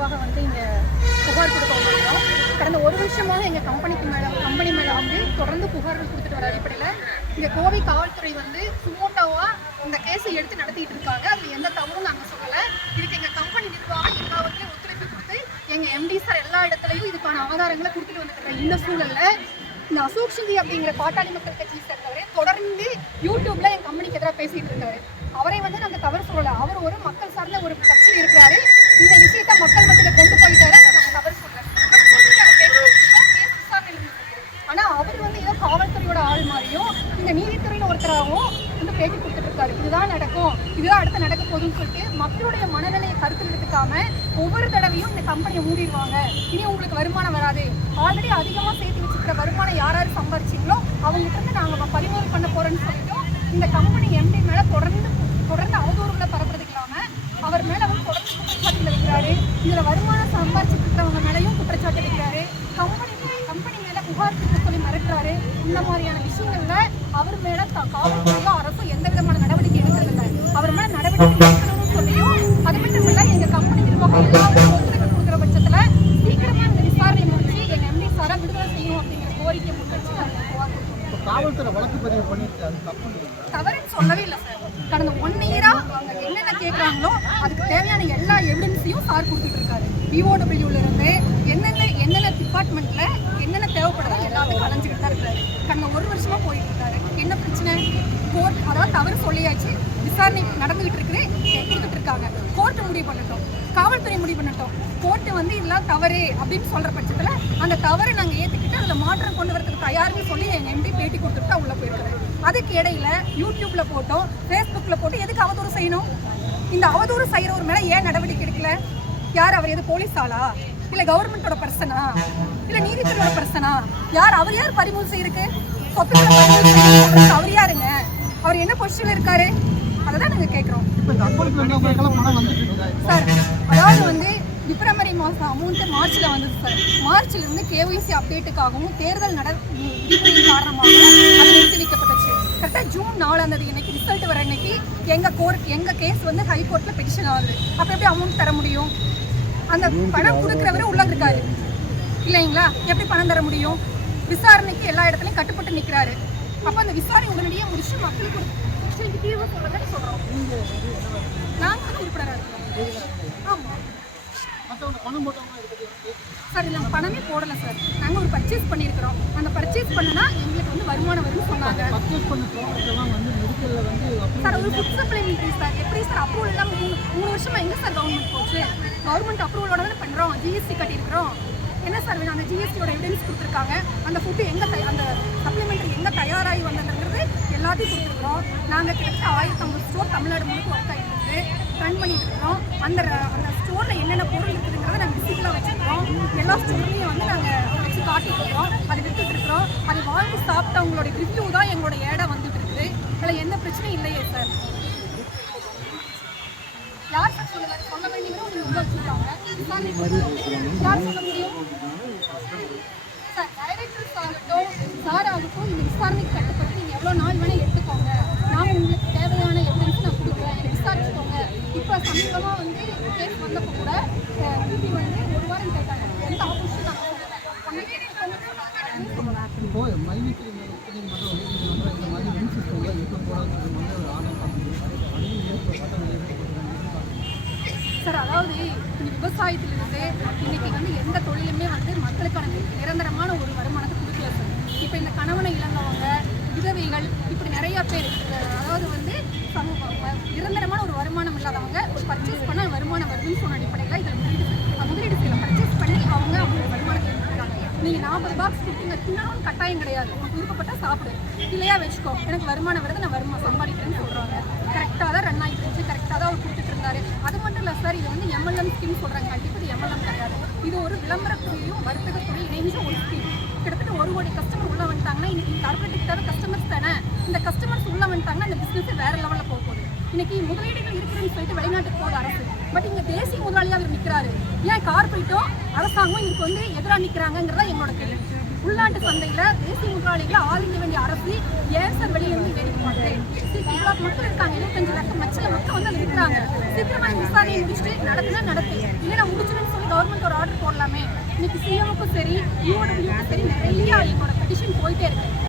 சார்பாக வந்து இங்கே புகார் கொடுக்க வந்திருக்கோம். கடந்த ஒரு வருஷமாக எங்கள் கம்பெனி மேலே வந்து தொடர்ந்து புகார்கள் கொடுத்துட்டு வர அடிப்படையில் இங்கே கோவை காவல்துறை வந்து சுமோட்டோவாக இந்த கேஸை எடுத்து நடத்திட்டு இருக்காங்க. அதில் எந்த தவறும் நாங்கள் சொல்லலை. இதுக்கு எங்கள் கம்பெனி நிர்வாகம் எல்லாவற்றையும் ஒத்துழைப்பு கொடுத்து எங்கள் எம்டி சார் எல்லா இடத்துலையும் இதுக்கான ஆதாரங்களை கொடுத்துட்டு வந்துட்டு இந்த சூழலில் இந்த அசோக் சிங்கி அப்படிங்கிற பாட்டாளி மக்கள் கட்சியை சேர்ந்தவரே தொடர்ந்து யூடியூப்ல என் கம்பெனிக்கு எதிராக பேசிட்டு இருக்காரு. அவரை வந்து நாங்கள் தவறு சொல்லலை. அவர் ஒரு மக்கள் சார்ந்த ஒரு கட்சியில் இருக்கிறாரு. இந்த விஷயத்த மக்கள் மத்தியில் கொண்டு போயிட்டாரு. அதை நாங்கள் தவறு சொல்லலை. ஆனா அவர் வந்து ஏதோ காவல்துறையோட ஆள் மாதிரியும் இந்த நீதித்துறையில ஒருத்தராகவும் வந்து பேட்டி கொடுத்துட்டு இருக்காரு. இதுதான் நடக்கும், இதுதான் அடுத்து நடக்க போகுதுன்னு சொல்லிட்டு மக்களுடைய மனநிலையை கருத்தில் எடுத்துக்காம ஒவ்வொரு தடவையும் இந்த கம்பெனியை மூடிடுவாங்க, இனி உங்களுக்கு வருமானம் வராது, ஆல்ரெடி அதிகமாக சேர்த்து வச்சுக்கிற வருமானம் யாராரு சம்பாரிச்சிங்களோ அவங்ககிட்ட இருந்து நாங்கள் பறிமுதல் பண்ண போறோம்னு சொல்லிட்டோம். இந்த கம்பெனி எம்டி மேல தொடர்ந்து அவதூறுகளை பரப்புறதுக்கு இல்லாம அவர் மேல வந்து தொடர்ந்து குற்றச்சாட்டுல வைக்கிறாரு. இதுல வருமானம் சம்பாரிச்சுட்டு இருக்கிறவங்க மேலையும் குற்றச்சாட்டு வைக்கிறாரு. கம்பெனி மேல புகார் கொடுக்க சொல்லி மிரட்டுறாரு. இந்த மாதிரியான விஷயங்கள்ல அவர் மேல காவல்துறையோ அரசோ எந்த விதமான நடவடிக்கை எடுக்கிறதில்லை. அவர் மேல நடவடிக்கை எடுக்கணும்னு சொல்லியும் அது மட்டும் இல்ல எங்க கம்பெனி நிர்வாகம் எல்லாரும் ஒத்துழைப்பு கொடுக்குற பட்சத்துல சீக்கிரமா இந்த விசாரணை முடிச்சு எங்க எம்டி சாரை விடுதலை செய்யணும் அப்படிங்கிற கோரிக்கை முன்வச்சு நாங்கள் புகார் கொடுத்தோம். காவல்துறை வழக்கு பதிவு பண்ணிட்டு தவறுன்னு சொல்லவே இல்லை சார். கடந்த 1 இயரா அவங்க என்னென்ன கேட்குறாங்களோ அதுக்கு தேவையான எல்லா எவிடன்ஸையும் சார் கொடுத்துட்டு இருக்காரு. பிஓடபிள்யூல இருந்து என்னென்ன டிபார்ட்மெண்ட்ல என்னென்ன தேவைப்படுதோ எல்லாத்தையும் கலைஞ்சிக்கிட்டு தான் இருக்காரு. கடந்த 1 வருஷமா போயிட்டு இருக்காரு. என்ன பிரச்சனை? கோர்ட் அதாவது தவறு சொல்லியாச்சு, விசாரணை நடந்துகிட்டு இருக்குது, கொடுத்துட்டு இருக்காங்க. கோர்ட்டு முடிவு பண்ணட்டும், காவல்துறை முடிவு பண்ணட்டும். கோர்ட்டு வந்து இதெல்லாம் தவறு அப்படின்னு சொல்ற பட்சத்தில் அந்த தவறை நாங்கள் ஏற்றுக்கிட்டு அதில் மாற்றம் கொண்டு வரதுக்கு தயார்னு சொல்லி எங்கள் எம்பி பேட்டி கொடுத்துட்டு உள்ள போயிருக்காரு. அதுக்கு இடையில யூடியூப்ல போட்டோம், ஃபேஸ்புக்ல போட்டு எதுக்கு அவதூறு செய்யணும்? இந்த அவதூறு செய்யறவர் மேல ஏன் நடவடிக்கை எடுக்கல? யார் அவர்? எது போலீஸ் ஆளா, இல்ல கவர்மெண்டோட பர்சனா, இல்ல நீதித்துறையோட பர்சனா? யார் அவர்? யார் பறிமுதல் செய்யிருக்கு? அவர் யாருங்க? அவர் என்ன பொசிஷன்ல இருக்காரு? அதான் நாங்க கேட்கிறோம் சார். அதாவது வந்து பிப்ரவரி மாதம் அமௌண்ட்டு மார்ச்சில் வந்தது சார். மார்ச்ல இருந்து கேஒய்சி அப்டேட்டுக்காகவும் தேர்தல் விதிமுறையின் காரணமாக அது நிறுத்தி வைக்கப்பட்டுச்சு. கரெக்டாக ஜூன் 4ஆம் தேதி இன்னைக்கு ரிசல்ட் வர இன்னைக்கு எங்கள் கேஸ் வந்து ஹைகோர்ட்டில் பெட்டிஷன் ஆகுது. அப்போ எப்படி அமௌண்ட் தர முடியும்? அந்த பணம் கொடுக்குறவரு உள்ள இருக்காரு இல்லைங்களா? எப்படி பணம் தர முடியும்? விசாரணைக்கு எல்லா இடத்துலையும் கட்டுப்பட்டு நிற்கிறாரு. அப்போ அந்த விசாரணை உடனடியே முடிச்சு மக்களுக்கு தீர்வு சொல்றதை சொல்கிறோம். நாங்கள் வந்து உறுப்பினராக இருக்கிறோம். ஆமாம் சார், இல்லை பணமே போடலை சார். நாங்கள் ஒரு பர்ச்சேஸ் பண்ணியிருக்கிறோம். அந்த பர்ச்சேஸ் பண்ணனா எங்களுக்கு வந்து வருமானம் வரும்னு சொன்னாங்க சார். ஒரு ஃபுட் சப்ளிமெண்ட்ரி சார். எப்படி சார் அப்ரூவல் இல்லாமல் 3 வருஷமா எங்கே சார் கவர்மெண்ட் போச்சு? கவர்மெண்ட் அப்ரூவலோட தானே பண்ணுறோம், ஜிஎஸ்டி கட்டியிருக்கிறோம். என்ன சார் வேணும்? அந்த ஜிஎஸ்டியோட எவிடன்ஸ் கொடுத்துருக்காங்க. அந்த ஃபுட்டு அந்த சப்ளிமெண்ட்ரி எங்கே தயாராகி வந்ததுங்கிறது எல்லாத்தையும் கொடுத்துருக்குறோம். நாங்கள் கிட்டத்தட்ட 1050 ஸ்டோர் தமிழ்நாடு முழுக்க ஒர்க் ஆகிட்டு ரன் பண்ணிட்டு இருக்கிறோம். அந்த ஸ்டோரில் என்னென்ன பொருள் இருக்குதுங்கிறத நாங்கள் விசிட்டில் வச்சுருக்கிறோம். எல்லா ஸ்டோர்லையும் வந்து நாங்கள் வச்சு காட்டிட்டு இருக்கிறோம், அதை விற்றுட்டு இருக்கிறோம். அதை வாங்கி சாப்பிட்டவங்களோட ரிவ்யூ தான் எங்களோட ஏடை வந்துட்டு இருக்குது. அதில் எந்த பிரச்சனையும் இல்லையே சார். யார் சார் சொல்ல வேண்டியவரும் உள்ள வச்சுருக்காங்க. யார் சொல்ல முடியும் சார்? டைரக்டர்ஸ் ஆகட்டும், சார் ஆகட்டும், இந்த விசாரணைக்கு கட்டுப்பட்டு நீங்கள் எவ்வளோ நாள் வேணால் எடுத்துக்கோங்க, நான் உங்களுக்கு தேவையான எவிடன்ஸ் நான் கொடுக்குறேன், என்னை விசாரிச்சுக்கோங்க. இப்போ சமீபமாக வந்து கேஸ் வந்தப்போ கூட திருப்பி வந்து 1 வாரம் கேட்டாங்க. எந்த ஆப்போசிஷன் நான் சார். அதாவது விவசாயத்திலிருந்து இன்னைக்கு வந்து எந்த தொழிலுமே வந்து மக்களுக்கான நிரந்தரமான ஒரு வருமானத்தை கொடுக்கல சார். இப்போ இந்த கணவனை இழந்தவங்க, விதவைகள், இப்படி நிறைய பேர், அதாவது வந்து நிரந்தரமான ஒரு வருமானம் இல்லாதவங்க ஒரு பர்ச்சேஸ் பண்ண வருமானம் வருதுன்னு சொன்ன அடிப்படையில் இதில் முதலீடு செய்யலாம். பர்ச்சேஸ் பண்ணி அவங்க வருமானத்தை எடுத்துக்கிறாங்க. நீங்கள் 40 பாக்ஸ் கொடுத்தீங்க தின்னாலும் கட்டாயம் கிடையாது. உனக்கு விருப்பப்பட்டால் சாப்பிடு, இல்லையா வச்சுக்கோ, எனக்கு வருமானம் வருது, நான் வருமானம் சம்பாதிக்கிறேன்னு சொல்கிறாங்க. கரெக்டாக தான் ரன் ஆகிட்டு இருந்துச்சு, கரெக்டாக தான் அவர் கொடுத்துட்டு இருந்தாரு. அது மட்டும் இல்லை சார், இது வந்து எம்எல்எம் ஸ்கீம் சொல்கிறாங்க. கண்டிப்பாக இது எம்எல்எம் கிடையாது. இது ஒரு விளம்பரத்துறையும் வர்த்தகத்துறையும் இணைஞ்ச ஒரு ஸ்கீம். கிட்டத்தட்ட 1 கோடி கஸ்டமர் உள்ள வந்துட்டாங்கன்னா இன்னைக்கு கார்பரேட்டுக்கு தேவை கஸ்டமர்ஸ் தானே. இந்த கஸ்டமர்ஸ் உள்ள வந்துட்டாங்கன்னா இந்த பிஸ்னஸ் வேற லெவலில் போகுது. இன்னைக்கு முதலீடுகள் இருக்குதுன்னு சொல்லிட்டு வெளிநாட்டுக்கு போகுது அரசு. பட் இங்கே தேசிய முதலாளியாக அவர் நிற்கிறாரு. ஏன் கார்பரேட்டும் அரசாங்கம் இதுக்கு வந்து எதிராக நிற்கிறாங்கிறதா எங்களோட கேள்வி. உள்நாட்டு சந்தையில தேசிய முதலாளிகளை ஆதரிக்க வேண்டிய அரசு ஏன் சார் வெளியிருந்து வேடிக்கை பார்க்குது? இவ்வளவு மக்கள் இருக்காங்க, 25 லட்சம் மக்கள் வந்து அங்க இருக்கிறாங்க. சீக்கிரமா இந்த விசாரணையை முடிச்சுட்டு நடக்குன்னா நடக்கு, இல்லைன்னா முடிச்சுன்னு சொல்லி கவர்மெண்ட் ஒரு ஆர்டர் போடலாமே. இன்னைக்கு சிஎம்க்கும் சரி யூஓடபிள்யூக்கும் சரி நிறைய எங்களோட பெட்டிஷன் போயிட்டே இருக்கு.